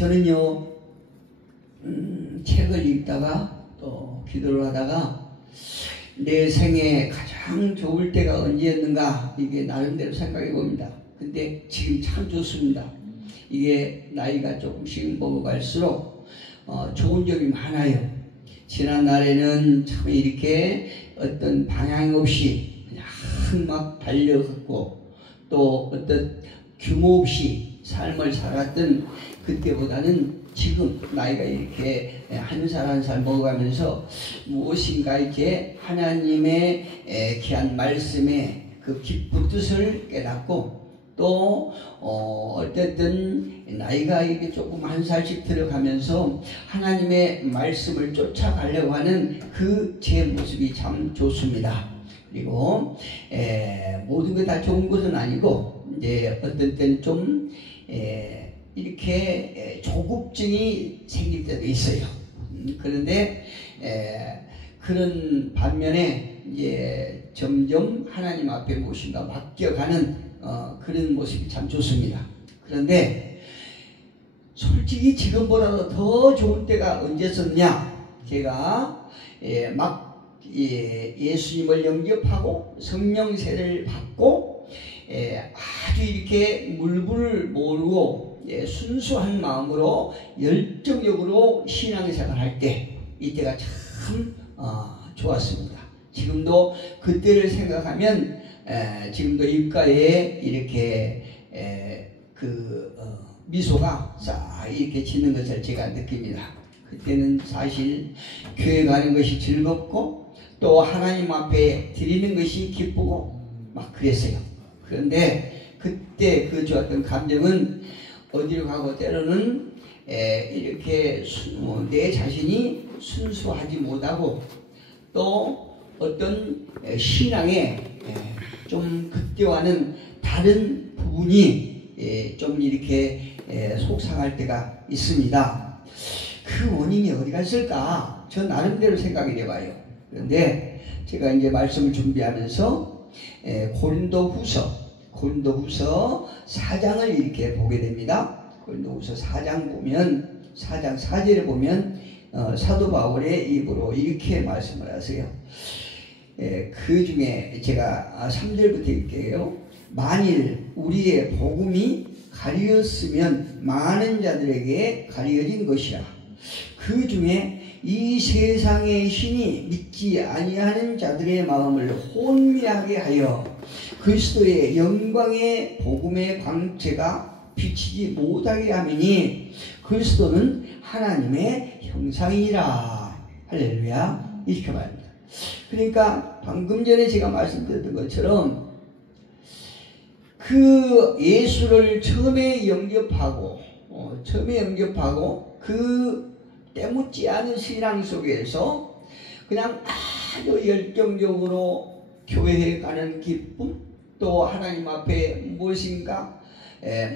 저는요, 책을 읽다가 또 기도를 하다가 내 생에 가장 좋을 때가 언제였는가, 이게 나름대로 생각해 봅니다. 근데 지금 참 좋습니다. 이게 나이가 조금씩 먹어갈수록 좋은 점이 많아요. 지난 날에는 참 이렇게 어떤 방향 없이 그냥 막 달려갔고, 또 어떤 규모 없이 삶을 살았던 그때보다는 지금 나이가 이렇게 한 살 한 살 먹어가면서 무엇인가 이렇게 하나님의 귀한 말씀의 그 깊은 뜻을 깨닫고, 또 어쨌든 나이가 이렇게 조금 한 살씩 들어가면서 하나님의 말씀을 쫓아가려고 하는 그 제 모습이 참 좋습니다. 그리고 모든 게 다 좋은 것은 아니고, 이제 어떤 때는 좀 이렇게 조급증이 생길 때도 있어요. 그런데 그런 반면에 이제 점점 하나님 앞에 무엇인가 맡겨가는 그런 모습이 참 좋습니다. 그런데 솔직히 지금보다도 더 좋은 때가 언제였냐? 제가 막 예수님을 영접하고 성령 세례를 받고 아주 이렇게 물불을 모르고 순수한 마음으로 열정적으로 신앙생활 할 때, 이때가 참 좋았습니다. 지금도 그때를 생각하면 지금도 입가에 이렇게 미소가 싹 이렇게 짓는 것을 제가 느낍니다. 그때는 사실 교회 가는 것이 즐겁고 또 하나님 앞에 드리는 것이 기쁘고 막 그랬어요. 그런데 그때 그 좋았던 감정은 어디로 가고, 때로는 이렇게 내 자신이 순수하지 못하고, 또 어떤 신앙에 좀 그때와는 다른 부분이 좀 이렇게 속상할 때가 있습니다. 그 원인이 어디 갔을까? 저 나름대로 생각이 돼봐요. 그런데 제가 이제 말씀을 준비하면서 고린도후서 4장을 이렇게 보게 됩니다. 고린도후서 4장 보면, 4장 4절에 보면 사도 바울의 입으로 이렇게 말씀을 하세요. 그 중에 제가 3절부터 읽게요. 만일 우리의 복음이 가리었으면 많은 자들에게 가리어진 것이라. 그 중에 이 세상의 신이 믿지 아니하는 자들의 마음을 혼미하게 하여 그리스도의 영광의 복음의 광채가 비치지 못하게 하미니 그리스도는 하나님의 형상이니라. 할렐루야. 이렇게 말합니다. 그러니까 방금 전에 제가 말씀드렸던 것처럼 그 예수를 처음에 영접하고 그 때묻지 않은 신앙 속에서 그냥 아주 열정적으로 교회에 가는 기쁨, 또 하나님 앞에 무엇인가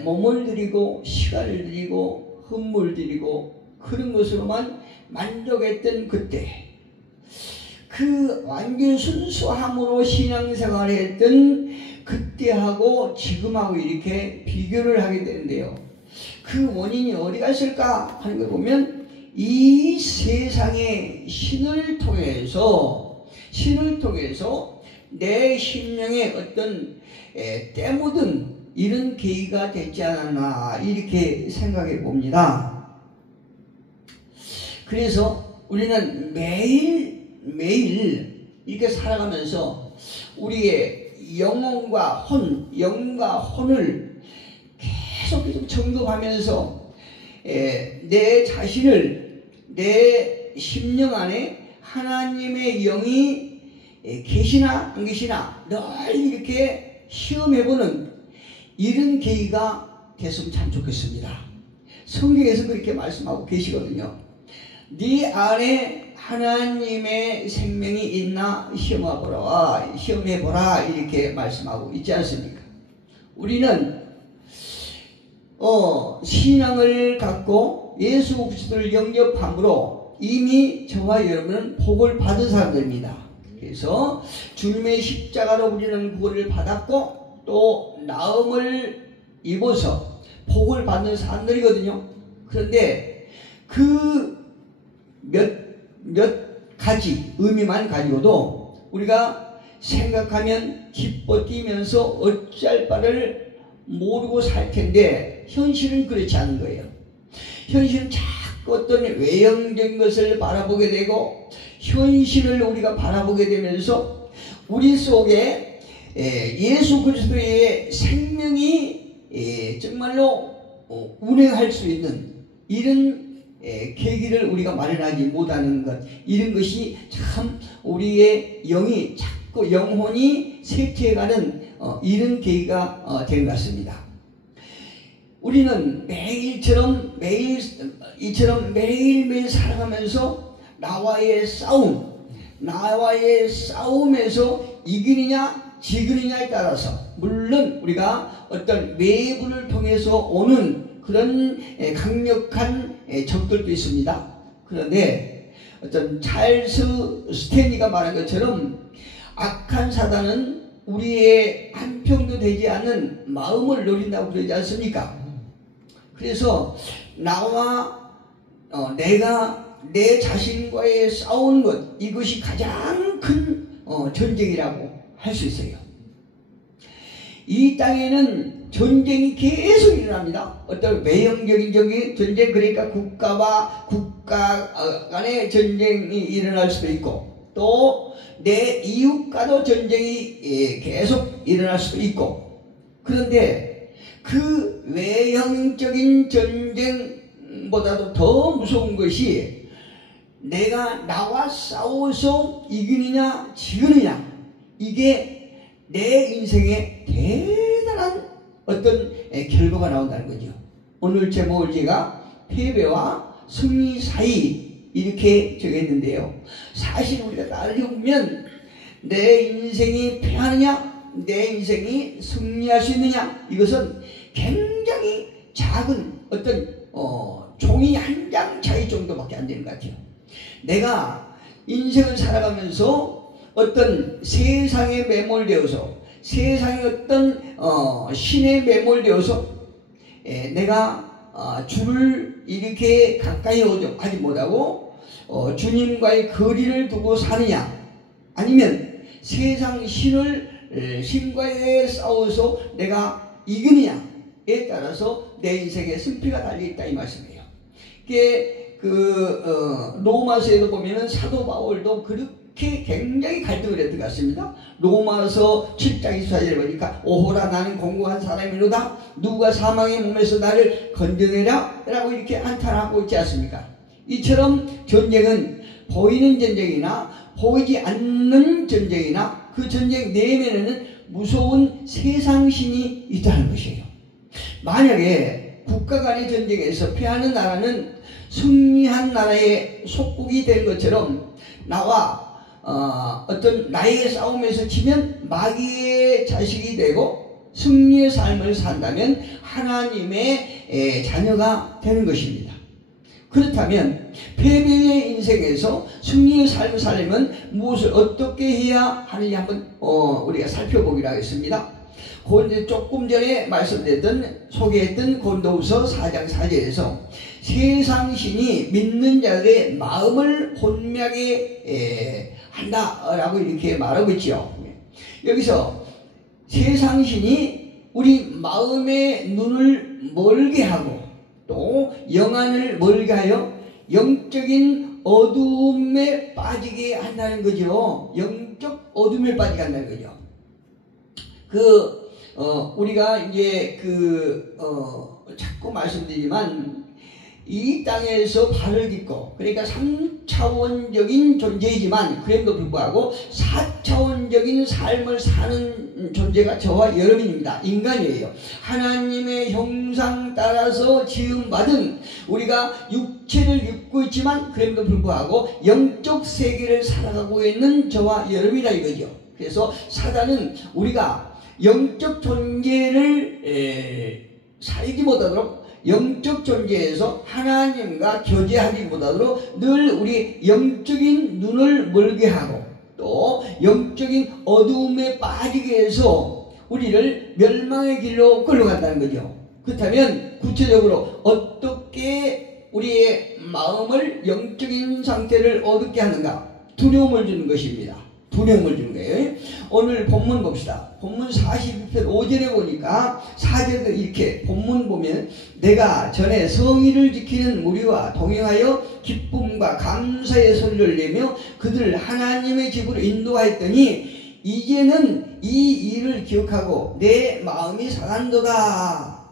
몸을 드리고 시간을 드리고 헌물 드리고 그런 것으로만 만족했던 그때, 그 완전 순수함으로 신앙생활을 했던 그때하고 지금하고 이렇게 비교를 하게 되는데요. 그 원인이 어디 갔을까 하는 걸 보면 이 세상의 신을 통해서 내 심령에 어떤 때 묻은 이런 계기가 되지 않았나 이렇게 생각해 봅니다. 그래서 우리는 매일 이렇게 살아가면서 우리의 영과 혼을 계속 정독하면서 내 자신을, 내 심령 안에 하나님의 영이 계시나 안 계시나 늘 이렇게 시험해보는 이런 계기가 됐으면 참 좋겠습니다. 성경에서 그렇게 말씀하고 계시거든요. 네 안에 하나님의 생명이 있나 시험해보라 이렇게 말씀하고 있지 않습니까? 우리는 신앙을 갖고 예수 그리스도를 영접함으로 이미 저와 여러분은 복을 받은 사람들입니다. 그래서 주님의 십자가로 우리는 구원을 받았고 또 나음을 입어서 복을 받는 사람들이거든요. 그런데 그 몇 가지 의미만 가지고도 우리가 생각하면 기뻐 뛰면서 어찌할 바를 모르고 살 텐데 현실은 그렇지 않은 거예요. 현실은 자꾸 어떤 외형적인 것을 바라보게 되고 현실을 우리가 바라보게 되면서 우리 속에 예수 그리스도의 생명이 정말로 운행할 수 있는 이런 계기를 우리가 마련하지 못하는 것, 이런 것이 참 우리의 영이 자꾸 영혼이 쇠퇴해가는 이런 계기가 된 것 같습니다. 우리는 매일매일 살아가면서 나와의 싸움에서 이기느냐 지느냐에 따라서, 물론 우리가 어떤 외부를 통해서 오는 그런 강력한 적들도 있습니다. 그런데 어떤 찰스 스탠리가 말한 것처럼 악한 사단은 우리의 한 평도 되지 않는 마음을 노린다고 그러지 않습니까? 그래서 내가 내 자신과의 싸우는 것, 이것이 가장 큰 전쟁이라고 할 수 있어요. 이 땅에는 전쟁이 계속 일어납니다. 어떤 외형적인 전쟁, 그러니까 국가와 국가 간의 전쟁이 일어날 수도 있고, 또 내 이웃과도 전쟁이 계속 일어날 수도 있고, 그런데 그 외형적인 전쟁보다도 더 무서운 것이 나와 싸워서 이기느냐 지느냐, 이게 내 인생에 대단한 어떤 결과가 나온다는 거죠. 오늘 제목을 제가 패배와 승리 사이 이렇게 정했는데요. 사실 우리가 따르려면 내 인생이 패하느냐 내 인생이 승리할 수 있느냐, 이것은 굉장히 작은 어떤 종이 한 장 차이 정도밖에 안 되는 것 같아요. 내가 인생을 살아가면서 어떤 세상에 매몰되어서, 세상의 어떤 신에 매몰되어서 내가 주를 이렇게 가까이 하지 못하고 주님과의 거리를 두고 사느냐, 아니면 세상 신과의 싸워서 내가 이기느냐에 따라서 내 인생의 승패가 달려있다, 이 말씀이에요. 이게 로마서에도 보면은 사도 바울도 그렇게 굉장히 갈등을 했던 것 같습니다. 로마서 7장 24절에 보니까 오호라 나는 공고한 사람이로다, 누가 사망의 몸에서 나를 건져내라 라고 이렇게 한탄하고 있지 않습니까? 이처럼 전쟁은 보이는 전쟁이나 보이지 않는 전쟁이나 그 전쟁 내면에는 무서운 세상신이 있다는 것이에요. 만약에 국가 간의 전쟁에서 패하는 나라는 승리한 나라의 속국이 된 것처럼, 나와 어떤 나의 싸움에서 지면 마귀의 자식이 되고 승리의 삶을 산다면 하나님의 자녀가 되는 것입니다. 그렇다면 패배의 인생에서 승리의 삶을 살려면 무엇을 어떻게 해야 하느냐 한번 우리가 살펴보기로 하겠습니다. 조금 전에 소개했던 고린도후서 4장 4절에서 세상신이 믿는 자들의 마음을 혼미하게 한다라고 이렇게 말하고 있죠. 여기서 세상신이 우리 마음의 눈을 멀게 하고 또 영안을 멀게 하여 영적인 어둠에 빠지게 한다는 거죠. 영적 어둠에 빠지게 한다는 거죠. 우리가 이제 자꾸 말씀드리지만 이 땅에서 발을 딛고, 그러니까 3차원적인 존재이지만 그럼에도 불구하고 4차원적인 삶을 사는 존재가 저와 여러분입니다. 인간이에요. 하나님의 형상 따라서 지음받은 우리가 육체를 입고 있지만 그럼에도 불구하고 영적 세계를 살아가고 있는 저와 여러분이다 이거죠. 그래서 사단은 우리가 영적 존재를 살지 못하도록, 영적 존재에서 하나님과 교제하지 못하도록 늘 우리 영적인 눈을 멀게 하고 또 영적인 어두움에 빠지게 해서 우리를 멸망의 길로 끌어간다는 거죠. 그렇다면 구체적으로 어떻게 상태를 어둡게 하는가? 두려움을 주는 것입니다. 두려움을 주는 거예요. 오늘 본문 봅시다. 본문 42편 5절에 보니까 4절도 이렇게 본문 보면 내가 전에 성의를 지키는 무리와 동행하여 기쁨과 감사의 소리를 내며 그들을 하나님의 집으로 인도하였더니 이제는 이 일을 기억하고 내 마음이 상한도다.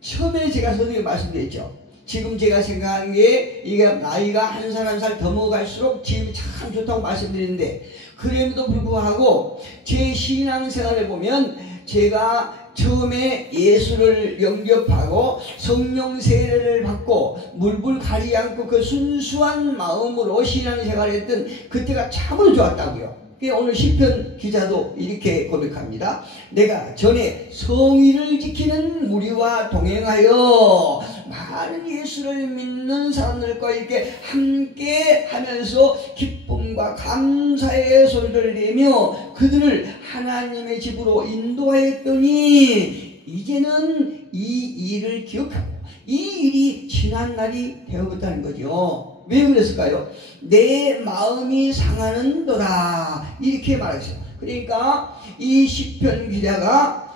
처음에 제가 서두에 말씀드렸죠. 지금 제가 생각하는 게 이게 나이가 한 살 한 살 더 먹어갈수록 지금이 참 좋다고 말씀드리는데 그럼에도 불구하고 제 신앙생활을 보면 제가 처음에 예수를 영접하고 성령 세례를 받고 물불 가리지 않고 그 순수한 마음으로 신앙생활을 했던 그때가 참으로 좋았다고요. 오늘 시편 기자도 이렇게 고백합니다. 내가 전에 성의를 지키는 무리와 동행하여 많은 예수를 믿는 사람들과 이렇게 함께 하면서 기쁨과 감사의 소리를 내며 그들을 하나님의 집으로 인도하였더니 이제는 이 일을 기억하고 이 일이 지난 날이 되어버렸다는 거죠. 왜 그랬을까요? 내 마음이 상하는도다 이렇게 말했어요. 그러니까 이 시편 기자가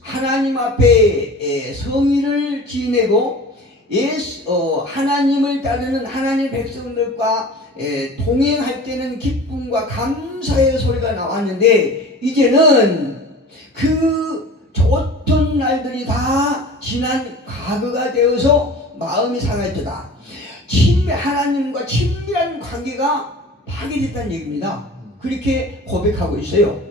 하나님 앞에 성의를 지내고 하나님을 따르는 하나님의 백성들과 동행할 때는 기쁨과 감사의 소리가 나왔는데 이제는 그 좋던 날들이 다 지난 과거가 되어서 마음이 상했도다. 하나님과 친밀한 관계가 파괴됐다는 얘기입니다. 그렇게 고백하고 있어요.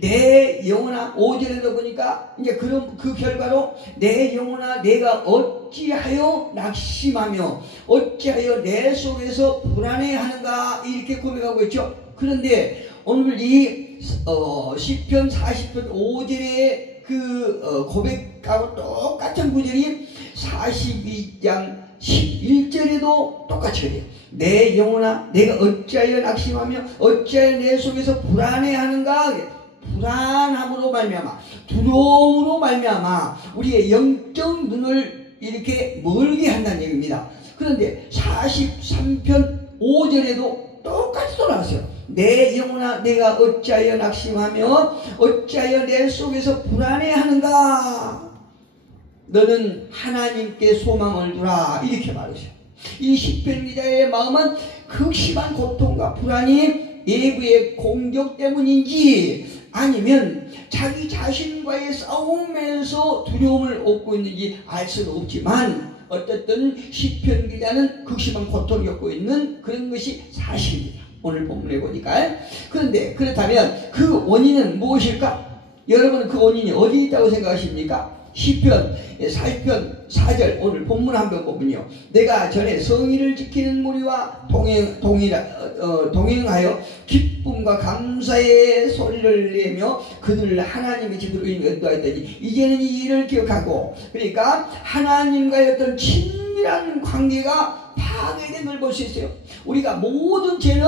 내 영혼아, 5절에도 보니까 이제 그 결과로 내 영혼아 내가 어찌하여 낙심하며 어찌하여 내 속에서 불안해하는가 이렇게 고백하고 있죠. 그런데 오늘 이 시편 40편 5절의 그 고백하고 똑같은 구절이 42장 11절에도 똑같이 그래요. 내 영혼아 내가 어찌하여 낙심하며 어찌하여 내 속에서 불안해하는가. 불안함으로 말미암아 두려움으로 말미암아 우리의 영적 눈을 이렇게 멀게 한다는 얘기입니다. 그런데 43편 5절에도 똑같이 또 나왔어요. 내 영혼아 내가 어찌하여 낙심하며 어찌하여 내 속에서 불안해하는가. 너는 하나님께 소망을 두라 이렇게 말하죠. 이 시편 기자의 마음은 극심한 고통과 불안이 외부의 공격 때문인지 아니면 자기 자신과의 싸움에서 두려움을 얻고 있는지 알 수는 없지만 어쨌든 시편 기자는 극심한 고통을 겪고 있는 그런 것이 사실입니다. 오늘 본문에 보니까. 그런데 그렇다면 그 원인은 무엇일까? 여러분은 그 원인이 어디 있다고 생각하십니까? 시편 40편 4절 오늘 본문 한번 보면요. 내가 전에 성의를 지키는 무리와 동행하여 기쁨과 감사의 소리를 내며 그들을 하나님의 집으로 인도하였더니 이제는 이 일을 기억하고 그러니까 하나님과의 어떤 친밀한 관계가 파괴된 걸 볼 수 있어요. 우리가 모든 죄는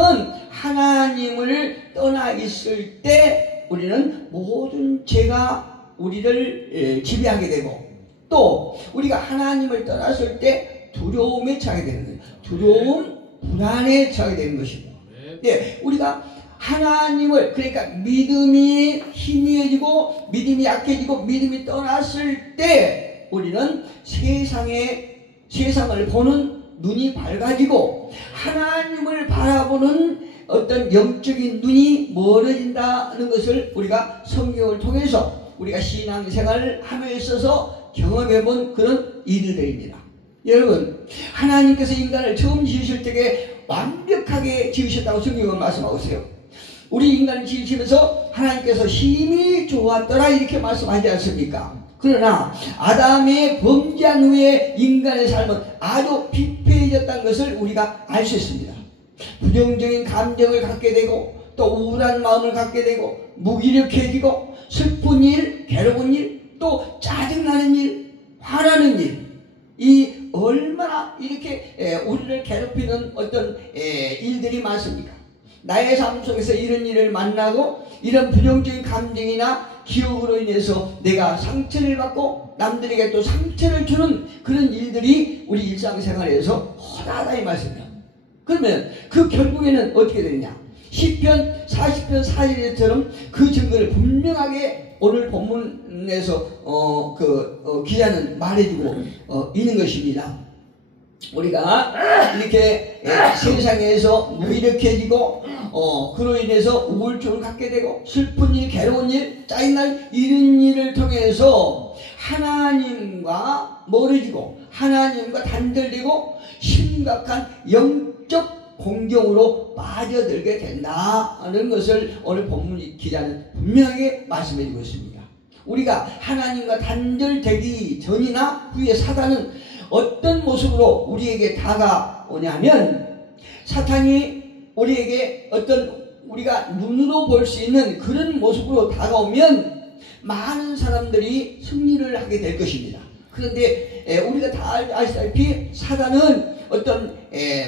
하나님을 떠나 있을 때 우리는 모든 죄가 우리를 지배하게 되고 또 우리가 하나님을 떠났을 때 두려움에 처하게 되는 거예요. 두려움, 불안에 처하게 되는 것입니다. 네, 우리가 하나님을 그러니까 믿음이 희미해지고 믿음이 약해지고 믿음이 떠났을 때 우리는 세상을 보는 눈이 밝아지고 하나님을 바라보는 어떤 영적인 눈이 멀어진다는 것을 우리가 성경을 통해서 우리가 신앙생활을 함에 있어서 경험해본 그런 일들입니다. 여러분 하나님께서 인간을 처음 지으실 때에 완벽하게 지으셨다고 성경은 말씀하고 있어요. 우리 인간을 지으시면서 하나님께서 힘이 좋았더라 이렇게 말씀하지 않습니까? 그러나 아담의 범죄한 후에 인간의 삶은 아주 피폐해졌다는 것을 우리가 알 수 있습니다. 부정적인 감정을 갖게 되고 또 우울한 마음을 갖게 되고 무기력해지고 슬픈 일, 괴로운 일, 또 짜증나는 일, 화나는 일, 이 얼마나 이렇게 우리를 괴롭히는 어떤 일들이 많습니까? 나의 삶 속에서 이런 일을 만나고 이런 부정적인 감정이나 기억으로 인해서 내가 상처를 받고 남들에게 또 상처를 주는 그런 일들이 우리 일상생활에서 허다하다 이 말씀이에요. 그러면 그 결국에는 어떻게 되느냐? 시편 40편 4절처럼 그 증거를 분명하게 오늘 본문에서 기자는 말해주고 있는 것입니다. 우리가 이렇게 세상에서 무기력해지고 그로 인해서 우울증을 갖게 되고 슬픈 일, 괴로운 일, 짜증날 이런 일을 통해서 하나님과 멀어지고 하나님과 단절되고 심각한 영적 공경으로 빠져들게 된다는 것을 오늘 본문 기자는 분명하게 말씀해 주고 있습니다. 우리가 하나님과 단절되기 전이나 후에 사단은 어떤 모습으로 우리에게 다가오냐면 사탄이 우리에게 어떤 우리가 눈으로 볼 수 있는 그런 모습으로 다가오면 많은 사람들이 승리를 하게 될 것입니다. 그런데 우리가 다 아시다시피 사단은 어떤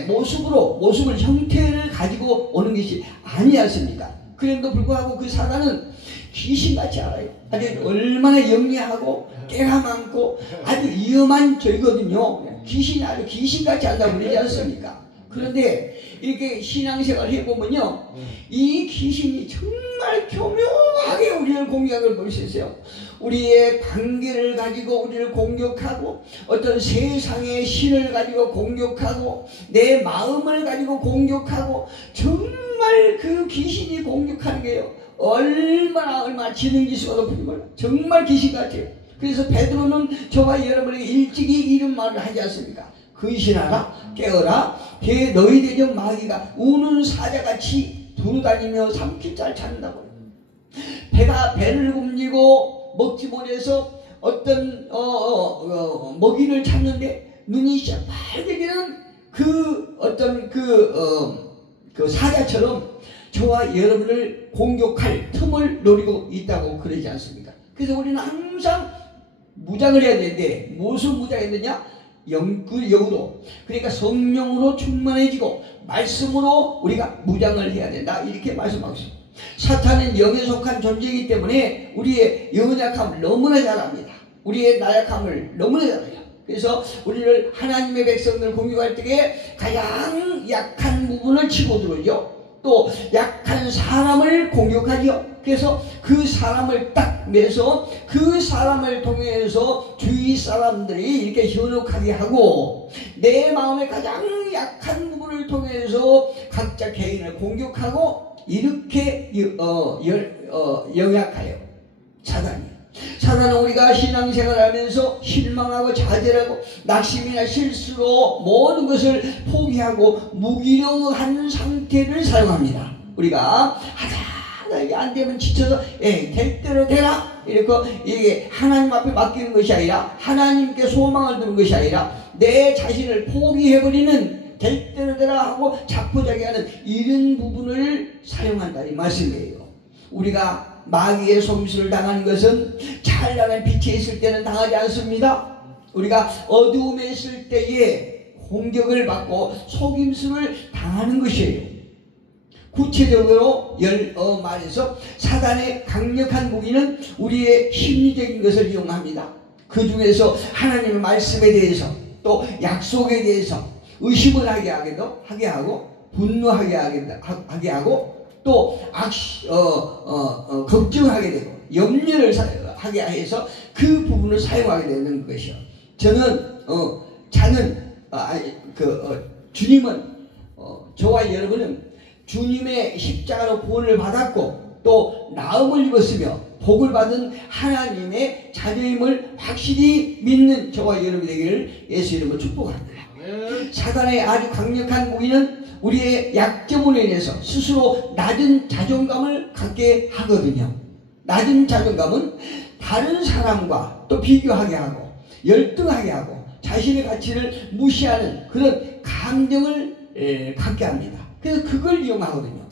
모습을 형태를 가지고 오는 것이 아니지 않습니까? 그럼에도 불구하고 그 사단은 귀신같이 알아요. 아주 얼마나 영리하고 깨가 많고 아주 위험한 저이거든요. 귀신이 아주 귀신같이 한다고 그러지 않습니까? 그런데 이렇게 신앙생활을 해보면요, 이 귀신이 정말 교묘하게 우리를 공격을 볼 수 있어요. 우리의 관계를 가지고 우리를 공격하고 어떤 세상의 신을 가지고 공격하고 내 마음을 가지고 공격하고 정말 그 귀신이 공격하는 게요, 얼마나 지능지수가 높은지 몰라. 정말 귀신 같아요. 그래서 베드로는 저와 여러분에게 일찍이 이런 말을 하지 않습니까? 근신하라, 깨어라, 배 너희 대적 마귀가 우는 사자같이 두루다니며 삼킬 자를 찾는다고. 배가 배를 굶기고 먹지 못해서 어떤 먹이를 찾는데 눈이 시뻘개지는 그 어떤 그 사자처럼 저와 여러분을 공격할 틈을 노리고 있다고 그러지 않습니까? 그래서 우리는 항상 무장을 해야 되는데 무슨 무장해야 되냐? 영으로, 그러니까 성령으로 충만해지고 말씀으로 우리가 무장을 해야 된다, 이렇게 말씀하고 있습니다. 사탄은 영에 속한 존재이기 때문에 우리의 연약함을 너무나 잘 압니다. 우리의 나약함을 너무나 잘 알아요. 그래서 우리를 하나님의 백성들 공격할 때에 가장 약한 부분을 치고 들어오죠. 또 약한 사람을 공격하죠. 그래서 그 사람을 딱 매서 그 사람을 통해서 주위 사람들이 이렇게 현혹하게 하고 내 마음의 가장 약한 부분을 통해서 각자 개인을 공격하고 이렇게 영약하여 사단은 우리가 신앙생활을 하면서 실망하고 좌절하고 낙심이나 실수로 모든 것을 포기하고 무기력한 상태를 사용합니다. 우리가 이게 안 되면 지쳐서 될 대로 되라 이렇게 이게 하나님 앞에 맡기는 것이 아니라 하나님께 소망을 두는 것이 아니라 내 자신을 포기해버리는 될 대로 되라 하고 자포자기하는 이런 부분을 사용한다 이 말씀이에요. 우리가 마귀의 속임수를 당하는 것은 찬란한 빛에 있을 때는 당하지 않습니다. 우리가 어두움에 있을 때에 공격을 받고 속임수를 당하는 것이에요. 구체적으로 말해서 사단의 강력한 무기는 우리의 심리적인 것을 이용합니다. 그 중에서 하나님의 말씀에 대해서 또 약속에 대해서 의심을 하게 하고 분노하게 하게 하고 또 걱정하게 되고 염려를 하게 해서 그 부분을 사용하게 되는 것이요. 주님은 저와 여러분은 주님의 십자가로 구원을 받았고 또 나음을 입었으며 복을 받은 하나님의 자녀임을 확실히 믿는 저와 여러분이 되기를 예수 이름으로 축복합니다. 사단의 아주 강력한 무기는 우리의 약점으로 인해서 스스로 낮은 자존감을 갖게 하거든요. 낮은 자존감은 다른 사람과 또 비교하게 하고 열등하게 하고 자신의 가치를 무시하는 그런 감정을 갖게 합니다. 그래서 그걸 이용하거든요.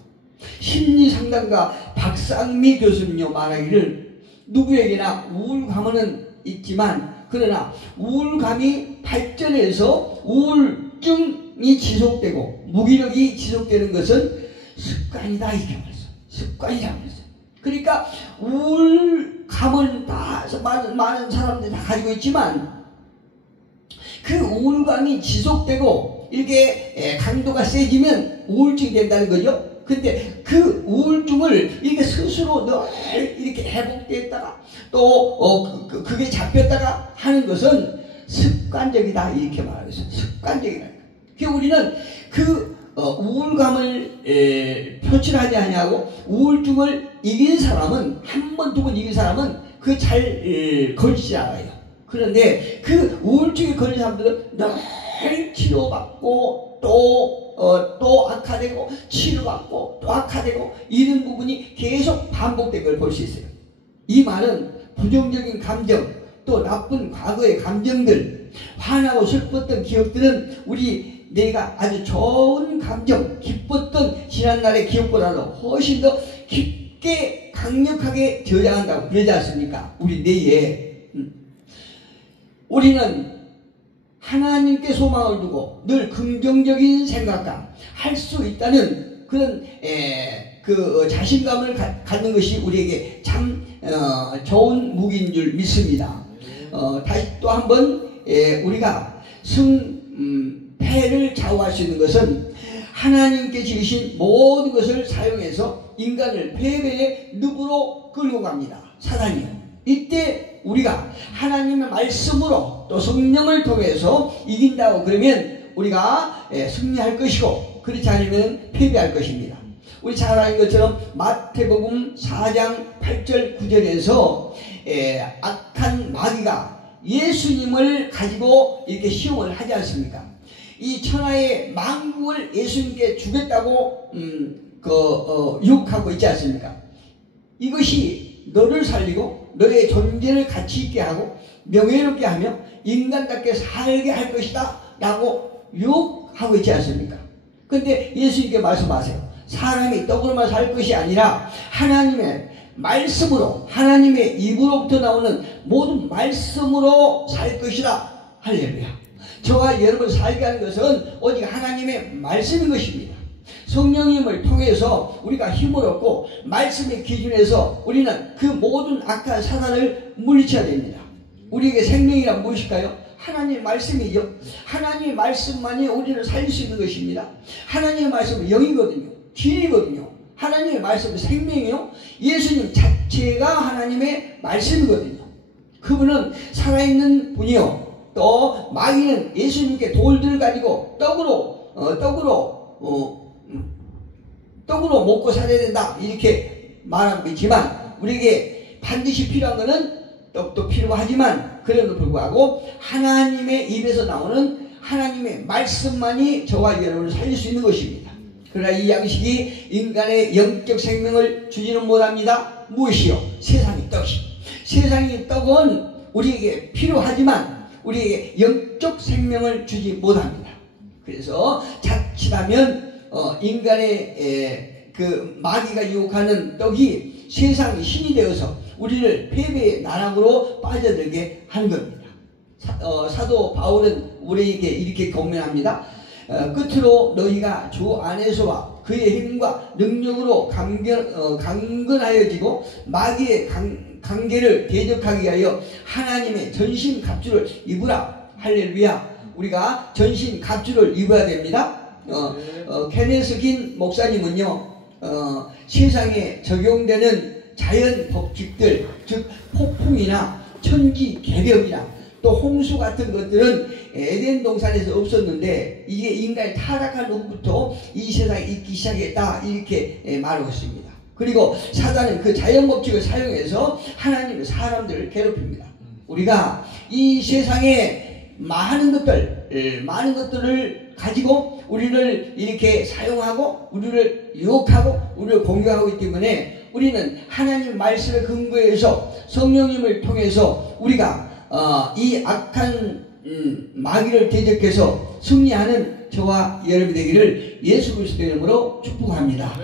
심리상담가 박상미 교수님요 말하기를 누구에게나 우울감은 있지만 그러나 우울감이 발전해서 우울증이 지속되고 무기력이 지속되는 것은 습관이다 이렇게 말했어요. 습관이라고 했어요. 그러니까 우울감은 다 많은 사람들이 다 가지고 있지만 그 우울감이 지속되고 이렇게 강도가 세지면 우울증이 된다는 거죠. 근데 그 우울증을 이렇게 스스로 늘 이렇게 회복됐다가 또 그게 잡혔다가 하는 것은 습관적이다 이렇게 말하고 있어요. 습관적이다. 그러니까 우리는 그 우울감을 표출하지 아니하고 우울증을 이긴 사람은 한 번, 두 번 이긴 사람은 그 잘 걸리지 않아요. 그런데 그 우울증에 걸린 사람들은 늘 치료받고 또 악화되고 치료받고 또 악화되고 이런 부분이 계속 반복된 걸 볼 수 있어요. 이 말은 부정적인 감정 또 나쁜 과거의 감정들 화나고 슬펐던 기억들은 우리 내가 아주 좋은 감정 기뻤던 지난날의 기억보다도 훨씬 더 깊게 강력하게 저장한다고 그러지 않습니까? 우리 뇌에 우리는 하나님께 소망을 두고 늘 긍정적인 생각과 할 수 있다는 그런 그 자신감을 갖는 것이 우리에게 참 좋은 무기인 줄 믿습니다. 다시 또 한번 우리가 패를 좌우할 수 있는 것은 하나님께 지으신 모든 것을 사용해서 인간을 패배의 늪으로 끌고 갑니다. 사단이요. 이때 우리가 하나님의 말씀으로 또 성령을 통해서 이긴다고 그러면 우리가 승리할 것이고 그렇지 않으면 패배할 것입니다. 우리 잘 아는 것처럼 마태복음 4장 8절 9절에서 악한 마귀가 예수님을 가지고 이렇게 시험을 하지 않습니까? 이 천하의 만국을 예수님께 주겠다고 유혹하고 있지 않습니까? 이것이 너를 살리고 너의 존재를 가치 있게 하고 명예롭게 하며 인간답게 살게 할 것이다 라고 유혹하고 있지 않습니까? 근데 예수님께 말씀하세요. 사람이 떡으로만 살 것이 아니라 하나님의 말씀으로 하나님의 입으로부터 나오는 모든 말씀으로 살 것이다. 할렐루야. 저와 여러분 살게 하는 것은 오직 하나님의 말씀인 것입니다. 성령님을 통해서 우리가 힘을 얻고 말씀의 기준에서 우리는 그 모든 악한 사단을 물리쳐야 됩니다. 우리에게 생명이란 무엇일까요? 하나님의 말씀이죠. 하나님의 말씀만이 우리를 살릴 수 있는 것입니다. 하나님의 말씀은 영이거든요. 길이거든요. 하나님의 말씀은 생명이요. 예수님 자체가 하나님의 말씀이거든요. 그분은 살아있는 분이요. 또 마귀는 예수님께 돌들을 가지고 떡으로 먹고 살아야 된다 이렇게 말하고 있지만 우리에게 반드시 필요한 것은 떡도 필요하지만 그래도 불구하고 하나님의 입에서 나오는 하나님의 말씀만이 저와 여러분을 살릴 수 있는 것입니다. 그러나 이 양식이 인간의 영적 생명을 주지는 못합니다. 무엇이요? 세상의 떡이. 세상의 떡은 우리에게 필요하지만 우리에게 영적 생명을 주지 못합니다. 그래서 자칫하면 인간의 그 마귀가 유혹하는 떡이 세상의 신이 되어서 우리를 패배의 나락으로 빠져들게 하는 겁니다. 사도 바울은 우리에게 이렇게 권면합니다. 끝으로 너희가 주 안에서와 그의 힘과 능력으로 강건하여지고 마귀의 관계를 대적하기 위하여 하나님의 전신 갑주를 입으라. 할렐루야. 우리가 전신 갑주를 입어야 됩니다. 케네스 긴 목사님은요, 세상에 적용되는 자연 법칙들, 즉 폭풍이나 천지 개벽이나 또 홍수 같은 것들은 에덴 동산에서 없었는데 이게 인간이 타락한 후부터 이 세상에 있기 시작했다 이렇게 말하고 있습니다. 그리고 사단은 그 자연 법칙을 사용해서 하나님의 사람들을 괴롭힙니다. 우리가 이 세상에 많은 것들을 가지고 우리를 이렇게 사용하고 우리를 유혹하고 우리를 공격하고 있기 때문에 우리는 하나님 말씀의 근거에서 성령님을 통해서 우리가 이 악한 마귀를 대적해서 승리하는 저와 여러분이 되기를 예수 그리스도의 이름으로 축복합니다.